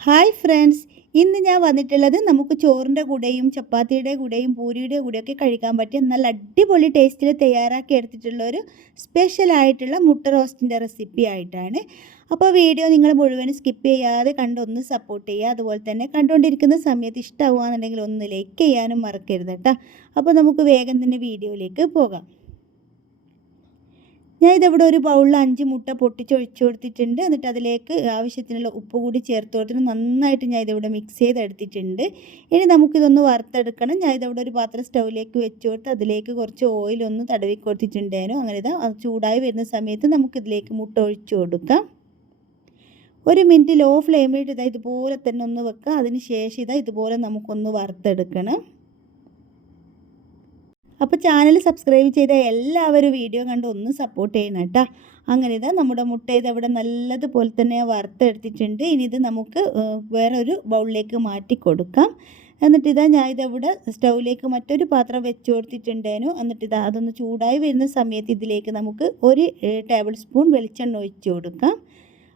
Hi friends. ഇന്ന് ഞാൻ വന്നിട്ടുള്ളത് നമുക്ക് ചോറിന്റെ കൂടെയും ചപ്പാത്തിയുടെ കൂടെയും പൂരിയുടെ കൂടെയൊക്കെ കഴിക്കാൻ പറ്റിയ നല്ല അടിപൊളി ടേസ്റ്റിൽ തയ്യാറാക്കി എടുത്തിട്ടുള്ള ഒരു സ്പെഷ്യലായിട്ടുള്ള മുട്ട റോസ്റ്റിന്റെ റെസിപ്പി ആയിട്ടാണ്. അപ്പോൾ വീഡിയോ നിങ്ങൾ മുഴുവനും സ്കിപ്പ് ചെയ്യാതെ കണ്ടൊന്ന് സപ്പോർട്ട് ചെയ്യുക. അതുപോലെ തന്നെ കണ്ടുകൊണ്ടിരിക്കുന്ന സമയത്ത് ഇഷ്ടമാവുകയാണെന്നുണ്ടെങ്കിൽ ഒന്ന് ലൈക്ക് ചെയ്യാനും മറക്കരുത് കേട്ടോ. അപ്പോൾ നമുക്ക് വേഗം തന്നെ വീഡിയോയിലേക്ക് പോകാം. ഞാൻ ഇതിവിടെ ഒരു ബൗളിൽ അഞ്ച് മുട്ട പൊട്ടിച്ചൊഴിച്ചു കൊടുത്തിട്ടുണ്ട്. എന്നിട്ട് അതിലേക്ക് ആവശ്യത്തിനുള്ള ഉപ്പ് കൂടി ചേർത്ത് കൊടുത്തിട്ട് നന്നായിട്ട് ഞാൻ ഇതിവിടെ മിക്സ് ചെയ്തെടുത്തിട്ടുണ്ട്. ഇനി നമുക്കിതൊന്ന് വറുത്തെടുക്കണം. ഞാൻ ഇതിവിടെ ഒരു പാത്രം സ്റ്റൗവിലേക്ക് വെച്ച് കൊടുത്ത് അതിലേക്ക് കുറച്ച് ഓയിലൊന്ന് തടവി കൊടുത്തിട്ടുണ്ടായിരുന്നു. അങ്ങനെ ഇതാ ചൂടായി വരുന്ന സമയത്ത് നമുക്കിതിലേക്ക് മുട്ട ഒഴിച്ചു കൊടുക്കാം. ഒരു മിനിറ്റ് ലോ ഫ്ലെയിമിൽ ഇതാ ഇതുപോലെ തന്നെ ഒന്ന് വെക്കുക. അതിന് ശേഷം ഇതാ ഇതുപോലെ നമുക്കൊന്ന് വറുത്തെടുക്കണം. അപ്പോൾ ചാനൽ സബ്സ്ക്രൈബ് ചെയ്ത എല്ലാവരും വീഡിയോ കണ്ട് ഒന്ന് സപ്പോർട്ട് ചെയ്യണം കേട്ടോ. അങ്ങനെ ഇതാ നമ്മുടെ മുട്ട ഇത് അവിടെ നല്ലതുപോലെ തന്നെ വറുത്തെടുത്തിട്ടുണ്ട്. ഇനി ഇത് നമുക്ക് വേറൊരു ബൗളിലേക്ക് മാറ്റി കൊടുക്കാം. എന്നിട്ട് ഇതാ ഞാൻ ഇതവിടെ സ്റ്റൗവിലേക്ക് മറ്റൊരു പാത്രം വെച്ച് കൊടുത്തിട്ടുണ്ടേനു എന്നിട്ട് ഇതാ അതൊന്ന് ചൂടായി വരുന്ന സമയത്ത് ഇതിലേക്ക് നമുക്ക് ഒരു ടേബിൾ സ്പൂൺ വെളിച്ചെണ്ണ ഒഴിച്ച് കൊടുക്കാം.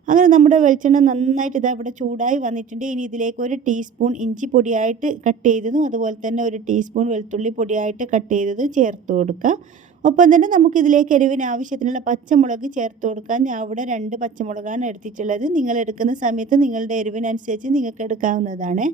അങ്ങനെ നമ്മുടെ വെളിച്ചെണ്ണ നന്നായിട്ട് ഇതാ ഇവിടെ ചൂടായി വന്നിട്ടുണ്ട്. ഇനി ഇതിലേക്ക് ഒരു ടീസ്പൂൺ ഇഞ്ചി പൊടിയായിട്ട് കട്ട് ചെയ്തതും അതുപോലെ തന്നെ ഒരു ടീസ്പൂൺ വെളുത്തുള്ളി പൊടിയായിട്ട് കട്ട് ചെയ്തതും ചേർത്ത് കൊടുക്കുക ഒപ്പം തന്നെ നമുക്കിതിലേക്ക് എരിവിന് ആവശ്യത്തിനുള്ള പച്ചമുളക് ചേർത്ത് കൊടുക്കാൻ ഞാൻ അവിടെ രണ്ട് പച്ചമുളകാണ് എടുത്തിട്ടുള്ളത്. നിങ്ങൾ എടുക്കുന്ന സമയത്ത് നിങ്ങളുടെ എരിവിനനുസരിച്ച് നിങ്ങൾക്ക് എടുക്കാവുന്നതാണ്.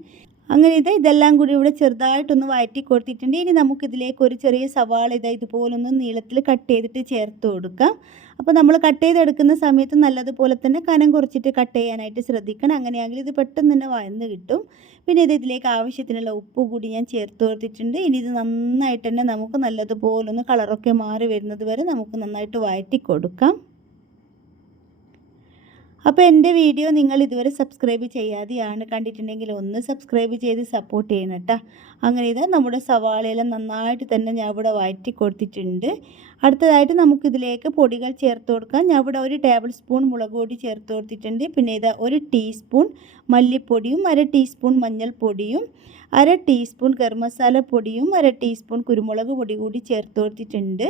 അങ്ങനെ ഇത് ഇതെല്ലാം കൂടി ഇവിടെ ചെറുതായിട്ടൊന്ന് വഴറ്റി കൊടുത്തിട്ടുണ്ട് ഇനി നമുക്കിതിലേക്ക് ഒരു ചെറിയ സവാള ഇതാ ഇതുപോലൊന്ന് നീളത്തിൽ കട്ട് ചെയ്തിട്ട് ചേർത്ത് കൊടുക്കാം. അപ്പോൾ നമ്മൾ കട്ട് ചെയ്തെടുക്കുന്ന സമയത്ത് നല്ലതുപോലെ തന്നെ കനം കുറച്ചിട്ട് കട്ട് ചെയ്യാനായിട്ട് ശ്രദ്ധിക്കണം. അങ്ങനെയാണെങ്കിൽ ഇത് പെട്ടെന്ന് തന്നെ വഴന്ന് കിട്ടും. പിന്നെ ഇത് ഇതിലേക്ക് ആവശ്യത്തിനുള്ള ഉപ്പ് കൂടി ഞാൻ ചേർത്ത് കൊടുത്തിട്ടുണ്ട്. ഇനി ഇത് നന്നായിട്ട് തന്നെ നമുക്ക് നല്ലതുപോലെ ഒന്ന് കളറൊക്കെ മാറി വരുന്നത് വരെ നമുക്ക് നന്നായിട്ട് വഴറ്റി കൊടുക്കാം അപ്പോൾ എന്റെ വീഡിയോ നിങ്ങൾ ഇതുവരെ സബ്സ്ക്രൈബ് ചെയ്യാതെയാണ് കണ്ടിട്ടുണ്ടെങ്കിൽ ഒന്ന് സബ്സ്ക്രൈബ് ചെയ്ത് സപ്പോർട്ട് ചെയ്യണം കേട്ടോ. അങ്ങനെ ഇത് നമ്മുടെ സവാളയെല്ലാം നന്നായിട്ട് തന്നെ ഞാൻ ഇവിടെ വഴറ്റി കൊടുത്തിട്ടുണ്ട്. അടുത്തതായിട്ട് നമുക്കിതിലേക്ക് പൊടികൾ ചേർത്ത് കൊടുക്കാം. ഞാൻ ഇവിടെ ഒരു ടേബിൾ സ്പൂൺ മുളക് പൊടി ചേർത്ത് കൊടുത്തിട്ടുണ്ട്. പിന്നെ ഇത് ഒരു ടീസ്പൂൺ മല്ലിപ്പൊടിയും അര ടീസ്പൂൺ മഞ്ഞൾപ്പൊടിയും അര ടീസ്പൂൺ ഗർമസാല പൊടിയും അര ടീസ്പൂൺ കുരുമുളക് പൊടി കൂടി ചേർത്ത് കൊടുത്തിട്ടുണ്ട്.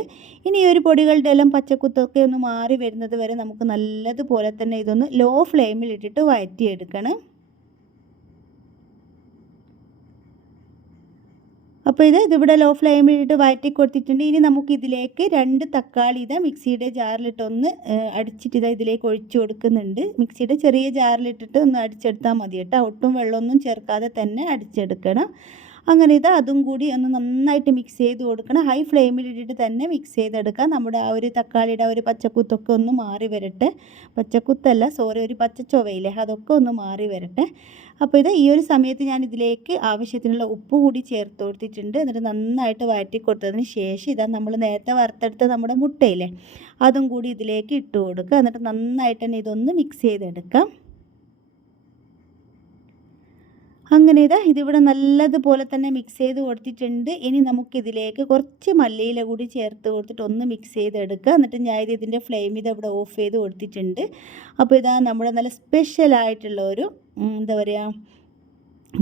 ഇനി ഈ ഒരു പൊടികളുടെ എല്ലാം പച്ചക്കുത്തൊക്കെ ഒന്ന് മാറി വരുന്നത് വരെ നമുക്ക് നല്ലതുപോലെ തന്നെ ഇതൊന്ന് ലോ ഫ്ലെയിമിൽ ഇട്ടിട്ട് വഴറ്റിയെടുക്കണം. അപ്പോൾ ഇത് ഇതിവിടെ ലോ ഫ്ലെയിമിലിട്ട് വഴറ്റി കൊടുത്തിട്ടുണ്ട്. ഇനി നമുക്ക് ഇതിലേക്ക് രണ്ട് തക്കാളി ഇതാ മിക്സിയുടെ ജാറിലിട്ടൊന്ന് അടിച്ചിട്ട് ഇതാ ഇതിലേക്ക് ഒഴിച്ചു കൊടുക്കുന്നുണ്ട്. മിക്സിയുടെ ചെറിയ ജാറിലിട്ടിട്ട് ഒന്ന് അടിച്ചെടുത്താൽ മതി കേട്ടോ. ഒട്ടും വെള്ളമൊന്നും ചേർക്കാതെ തന്നെ അടിച്ചെടുക്കണം. അങ്ങനെ ഇത് അതും കൂടി ഒന്ന് നന്നായിട്ട് മിക്സ് ചെയ്ത് കൊടുക്കണം. ഹൈ ഫ്ലെയിമിൽ ഇട്ടിട്ട് തന്നെ മിക്സ് ചെയ്തെടുക്കാം നമ്മുടെ ആ ഒരു തക്കാളിയുടെ ആ ഒരു പച്ചക്കുത്തൊക്കെ ഒന്ന് മാറി വരട്ടെ. പച്ചക്കുത്തല്ല സോറി ഒരു പച്ച ചൊവയില്ലേ അതൊക്കെ ഒന്ന് മാറി വരട്ടെ. അപ്പോൾ ഇത് ഈ ഒരു സമയത്ത് ഞാൻ ഇതിലേക്ക് ആവശ്യത്തിനുള്ള ഉപ്പ് കൂടി ചേർത്ത് കൊടുത്തിട്ടുണ്ട്. എന്നിട്ട് നന്നായിട്ട് വഴറ്റി കൊടുത്തതിന് ശേഷം ഇതാ നമ്മൾ നേരത്തെ വറുത്തെടുത്ത നമ്മുടെ മുട്ടയില്ലേ അതും കൂടി ഇതിലേക്ക് ഇട്ട് കൊടുക്കുക. എന്നിട്ട് നന്നായിട്ട് തന്നെ ഇതൊന്ന് മിക്സ് ചെയ്തെടുക്കാം. അങ്ങനെ ഇതാ ഇതിവിടെ നല്ലതുപോലെ തന്നെ മിക്സ് ചെയ്ത് കൊടുത്തിട്ടുണ്ട്. ഇനി നമുക്കിതിലേക്ക് കുറച്ച് മല്ലിയില കൂടി ചേർത്ത് കൊടുത്തിട്ട് ഒന്ന് മിക്സ് ചെയ്തെടുക്കുക. എന്നിട്ട് ഞാൻ ഇത് ഇതിന്റെ ഫ്ലെയിം ഇത് ഇവിടെ ഓഫ് ചെയ്ത് കൊടുത്തിട്ടുണ്ട്. അപ്പോൾ ഇതാ നമ്മുടെ നല്ല സ്പെഷ്യലായിട്ടുള്ള ഒരു എന്താ പറയുക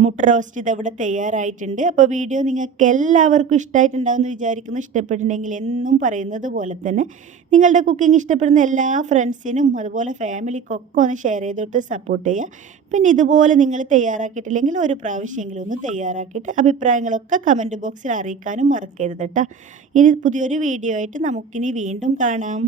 മുട്ട റോസ്റ്റ് ഇതവിടെ തയ്യാറായിട്ടുണ്ട്. അപ്പോൾ വീഡിയോ നിങ്ങൾക്ക് എല്ലാവർക്കും ഇഷ്ടമായിട്ടുണ്ടാവുമെന്ന് വിചാരിക്കുന്നു. ഇഷ്ടപ്പെട്ടിട്ടുണ്ടെങ്കിൽ എന്നും പറയുന്നത് പോലെ തന്നെ നിങ്ങളുടെ കുക്കിംഗ് ഇഷ്ടപ്പെടുന്ന എല്ലാ ഫ്രണ്ട്സിനും അതുപോലെ ഫാമിലിക്കൊക്കെ ഒന്ന് ഷെയർ ചെയ്ത് കൊടുത്ത് സപ്പോർട്ട് ചെയ്യുക. പിന്നെ ഇതുപോലെ നിങ്ങൾ തയ്യാറാക്കിയിട്ടില്ലെങ്കിൽ ഒരു പ്രാവശ്യമെങ്കിലും ഒന്ന് തയ്യാറാക്കിയിട്ട് അഭിപ്രായങ്ങളൊക്കെ കമന്റ് ബോക്സിൽ അറിയിക്കാനും മറക്കരുത് കേട്ടോ ഇനി പുതിയൊരു വീഡിയോ ആയിട്ട് നമുക്കിനി വീണ്ടും കാണാം.